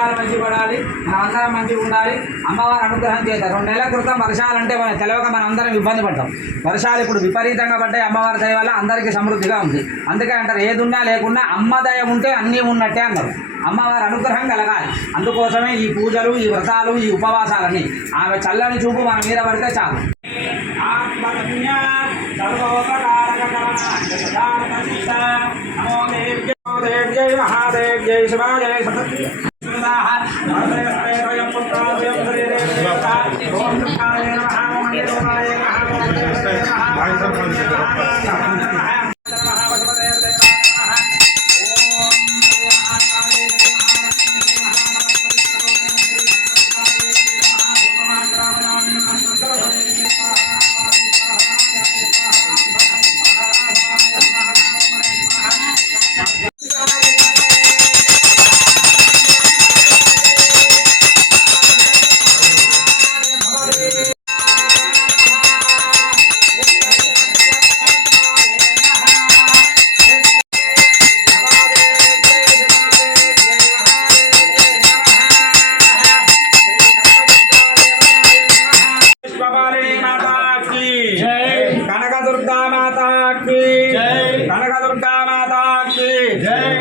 వర్షాలు మంచి పడాలి మనం అందరం మంచిగా ఉండాలి. అమ్మవారి అనుగ్రహం చేస్తారు రెండు నెలల క్రితం వర్షాలు అంటే మనం తెలియక మనం అందరం ఇబ్బంది పడ్డాం. వర్షాలు ఇప్పుడు విపరీతంగా పడ్డాయి అమ్మవారి దయ వల్ల అందరికీ సమృద్ధిగా ఉంది. అందుకే అంటారు ఏది ఉన్నా లేకున్నా అమ్మ దయ ఉంటే అన్నీ ఉన్నట్టే అన్నారు. అమ్మవారి అనుగ్రహం కలగాలి. అందుకోసమే ఈ పూజలు ఈ వ్రతాలు ఈ ఉపవాసాలన్నీ. ఆమె చల్లని చూపు మన మీద పడితే చాలు. నమో జై. కనకదుర్గా జై. కీ జై.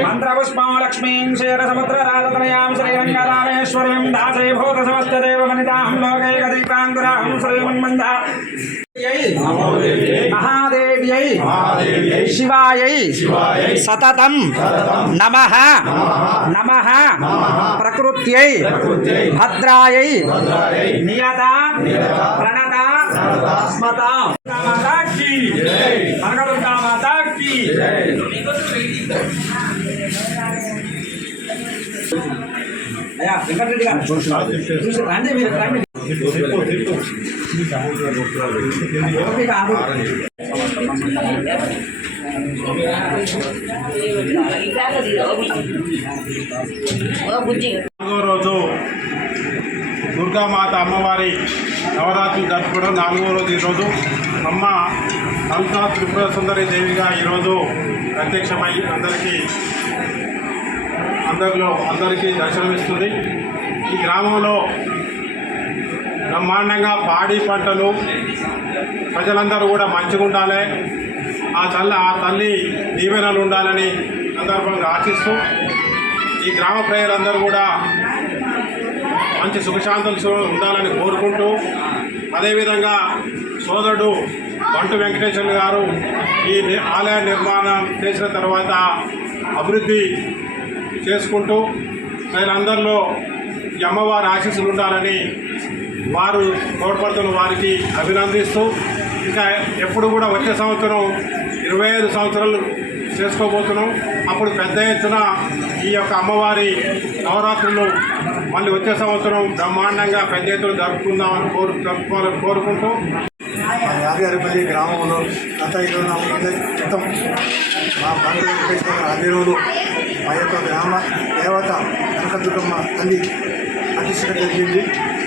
మంత్రపుష్పం లక్ష్మీం క్షీర సముద్ర రాజతనయాం శ్రీరంగరామేశ్వరీం श्रीभूतसमस्तदेव मनिताहं लोकैकदीपाङ्गुराहं श्रीमन्मन्दः महादेव्यै। शिवायै। सततं नमः। नमः। प्रकृत्यै। भद्रायै। नियता। प्रणता। स्मता। माता की అయ్యా వెంకటరెడ్డి గారు చూసి రండి మీరు రండి. నాలుగో రోజు దుర్గామాత అమ్మవారి నవరాత్రి జరుపుకోవడం నాలుగో రోజు ఈరోజు. అమ్మ అంతా త్రిపుర సుందరి దేవిగా ఈరోజు ప్రత్యక్షమై అందరికీ అందరిలో అందరికీ దర్శనమిస్తుంది ఈ గ్రామంలో బ్రహ్మాండంగా పాడి పంటలు ప్రజలందరూ కూడా మంచిగా ఉండాలి. ఆ తల్లి ఆ తల్లి దీవెనలు ఉండాలని సందర్భంగా ఆశిస్తూ ఈ గ్రామ ప్రజలందరూ కూడా మంచి సుఖశాంతులు ఉండాలని కోరుకుంటూ అదేవిధంగా సోదరుడు బంటు వెంకటేశ్వర్లు గారు ఈ ఆలయ నిర్మాణం చేసిన తర్వాత అభివృద్ధి చేసుకుంటూ ప్రజలందరిలో ఈ అమ్మవారి ఆశీస్సులు ఉండాలని వారు తోడ్పడుతున్న వారికి అభినందిస్తూ ఇంకా ఎప్పుడు కూడా వచ్చే సంవత్సరం ఇరవై ఐదు సంవత్సరాలు చేసుకోబోతున్నాం. అప్పుడు పెద్ద ఎత్తున ఈ యొక్క అమ్మవారి నవరాత్రులు మళ్ళీ వచ్చే సంవత్సరం బ్రహ్మాండంగా పెద్ద ఎత్తున జరుపుకుందామని కోరు జరుపుకోవాలని కోరుకుంటూ యాదగారిపల్లి గ్రామంలో గత ఇరవై నాలుగు నెలల మా బంధు వెంకటేశ్వర ఆధ్వర్యంలో మా యొక్క గ్రామ దేవత కనకదుర్గమ్మ తల్లి ప్రతిష్ట జరిగింది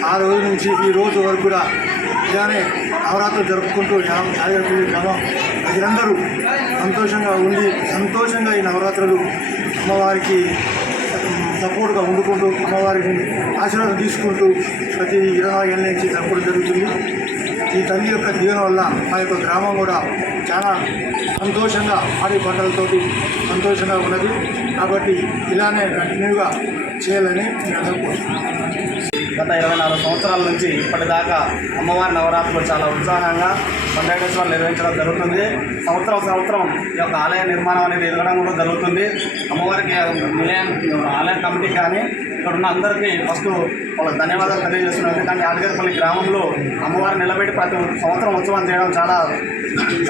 ఆ రోజు నుంచి ఈ రోజు వరకు కూడా ఇలానే నవరాత్రులు జరుపుకుంటూ యాదగిరి గ్రామం ప్రజలందరూ సంతోషంగా ఉండి సంతోషంగా ఈ నవరాత్రులు అమ్మవారికి సపోర్ట్గా వండుకుంటూ అమ్మవారిని ఆశీర్వాదం తీసుకుంటూ ప్రతి ఇరవై ఏళ్ళ నుంచి జరపడం జరుగుతుంది. ఈ తల్లి యొక్క దీవెన వల్ల మా యొక్క గ్రామం కూడా చాలా సంతోషంగా ఆడి పంటలతోటి సంతోషంగా ఉన్నది. కాబట్టి ఇలానే కంటిన్యూగా చేయాలని నేను గత ఇరవై నాలుగు సంవత్సరాల నుంచి ఇప్పటిదాకా అమ్మవారి నవరాత్రులు చాలా ఉత్సాహంగా పండగేశ్వరం నిర్వహించడం జరుగుతుంది. సంవత్సరం సంవత్సరం ఈ యొక్క ఆలయ నిర్మాణం అనేది ఎదగడం కూడా జరుగుతుంది. అమ్మవారికి నిలయం ఆలయ కమిటీ కానీ ఇక్కడ ఉన్న అందరికీ ఫస్ట్ వాళ్ళకి ధన్యవాదాలు తెలియజేస్తున్నాను. ఎందుకంటే యాదగిరిపల్లి గ్రామంలో అమ్మవారిని నిలబెట్టి ప్రతి సంవత్సరం ఉత్సవం చేయడం చాలా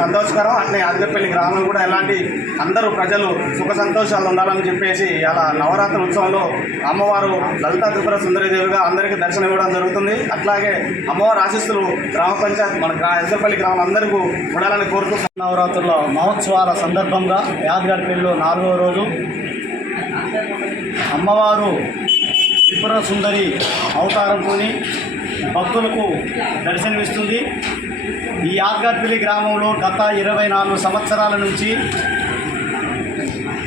సంతోషకరం. అట్లే ఆదిగరపల్లి గ్రామం కూడా ఎలాంటి అందరూ ప్రజలు సుఖ సంతోషాలు ఉండాలని చెప్పేసి అలా నవరాత్రి ఉత్సవంలో అమ్మవారు లలితా త్రిపుర సుందరీదేవిగా అందరికీ దర్శనం ఇవ్వడం జరుగుతుంది. అట్లాగే అమ్మవారి ఆశీస్సులు గ్రామ పంచాయత్ మన గ్రా గ్రామం అందరికీ ఉండాలని కోరుతూ నవరాత్రుల మహోత్సవాల సందర్భంగా యాదగిరిపల్లిలో నాలుగవ రోజు అమ్మవారు త్రిపుర సుందరి అవతారంతోని భక్తులకు దర్శనమిస్తుంది. ఈ యాదగిరిపల్లి గ్రామంలో గత ఇరవై నాలుగు సంవత్సరాల నుంచి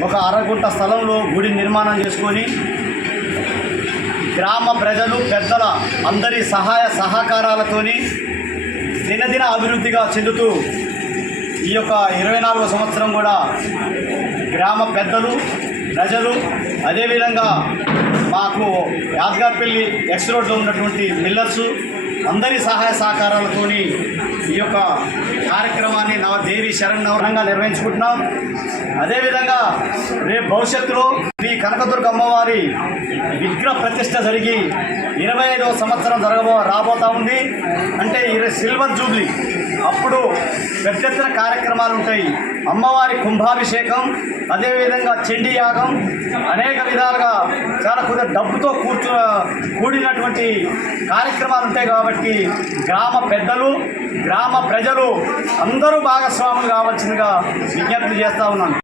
ఒక అరగుంట స్థలంలో గుడి నిర్మాణం చేసుకొని గ్రామ ప్రజలు పెద్దల అందరి సహాయ సహకారాలతోని దినదిన అభివృద్ధిగా చెందుతూ ఈ యొక్క ఇరవై నాలుగో సంవత్సరం కూడా గ్రామ పెద్దలు ప్రజలు అదేవిధంగా మాకు యాదగార్పల్లి ఎక్స్ రోడ్లో ఉన్నటువంటి మిల్లర్సు అందరి సహాయ సహకారాలతోని ఈ యొక్క కార్యక్రమాన్ని నవ దేవి శరణవరంగా నిర్వహించుకుంటున్నాం. అదేవిధంగా రేపు భవిష్యత్తులో శ్రీ కనకదుర్గ అమ్మవారి విగ్రహ ప్రతిష్ట జరిగి ఇరవై ఐదవ సంవత్సరం జరగబో రాబోతా ఉంది. అంటే సిల్వర్ జూబ్లీ. అప్పుడు పెద్ద ఎత్తున కార్యక్రమాలు ఉంటాయి. అమ్మవారి కుంభాభిషేకం అదేవిధంగా చెండి యాగం అనేక విధాలుగా చాలా కొద్దిగా డబ్బుతో కూర్చు కూడినటువంటి కార్యక్రమాలు ఉంటాయి కాబట్టి గ్రామ పెద్దలు గ్రామ ప్రజలు అందరూ భాగస్వాములు కావాల్సిందిగా విజ్ఞప్తి చేస్తారు చేస్తూ ఉన్నాను